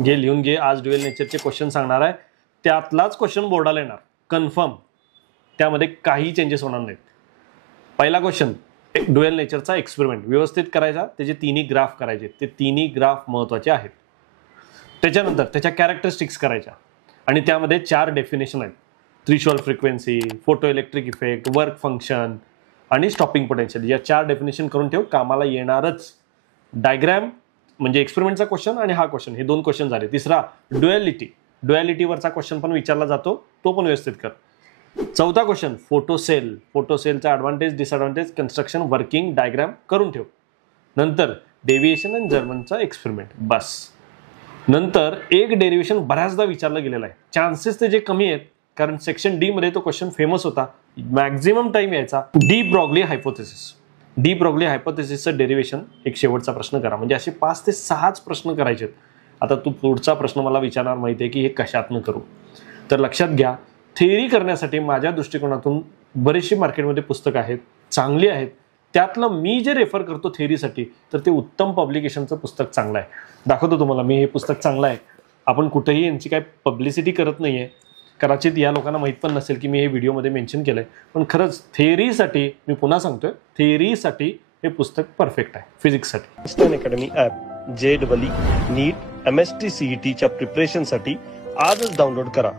घे लिहून घे, आज ड्युएल नेचरचे क्वेश्चन सांगणार आहे, त्यातलाच क्वेश्चन बोर्डाला येणार कन्फर्म, त्यामध्ये काही चेंजेस होणार नाहीत. पहिला क्वेश्चन, ड्युएल नेचरचा एक्सपेरिमेंट व्यवस्थित करायचा, त्याचे तिन्ही ग्राफ करायचे, ते तिन्ही ग्राफ महत्त्वाचे आहेत. त्याच्यानंतर त्याच्या कॅरेक्टरिस्टिक्स करायच्या आणि त्यामध्ये 4 डेफिनेशन आहेत: threshold frequency, photo electric effect, work function आणि स्टॉपिंग पोटेन्शियल. या 4 डेफिनेशन करून ठेव, कामाला येणारच. डायग्रॅम म्हणजे एक्सपेरिमेंटचा क्वेश्चन आणि हा क्वेश्चन, हे 2 क्वेश्चन झाले. तिसरा ड्युएलिटीवरचा क्वेश्चन पण विचारला जातो, तो पण व्यवस्थित कर. चौथा क्वेश्चन फोटोसेलचा advantage, disadvantage, construction, working diagram करून ठेव. नंतर डेव्हिएशन आणि जर्मनचा एक्सपेरिमेंट, बस. नंतर एक डेरिव्हेशन बऱ्याचदा विचारलं गेलेलं आहे, चान्सेस त्याचे कमी आहेत कारण सेक्शन डी मध्ये तो क्वेश्चन फेमस होता, मॅक्झिमम टाइम यायचा. डी ब्रॉग्ली हायपोथेसिसचं डेरिव्हेशन एक शेवटचा प्रश्न करा, म्हणजे असे 5 ते 6च प्रश्न करायचे. आता तू पुढचा प्रश्न मला विचारणार माहिती आहे की हे कशातनं करू, तर लक्षात घ्या, थेअरी करण्यासाठी माझ्या दृष्टिकोनातून बरेचशी मार्केटमध्ये पुस्तकं आहेत, चांगली आहेत. त्यातलं मी जे रेफर करतो थेअरीसाठी, तर ते उत्तम पब्लिकेशनचं पुस्तक चांगलं आहे. दाखवतो तुम्हाला मी, हे पुस्तक चांगलं आहे. आपण कुठेही यांची काय पब्लिसिटी करत नाही आहे, कदाचित या लोकांना माहीत पण नसेल की मी हे व्हिडिओमध्ये मेन्शन केलं आहे, पण खरंच थेअरीसाठी मी पुन्हा सांगतोय, थेअरीसाठी हे पुस्तक परफेक्ट आहे. फिजिक्ससाठी स्टन academy app JEE, NEET, MST CETच्या प्रिपरेशनसाठी आजच डाउनलोड करा.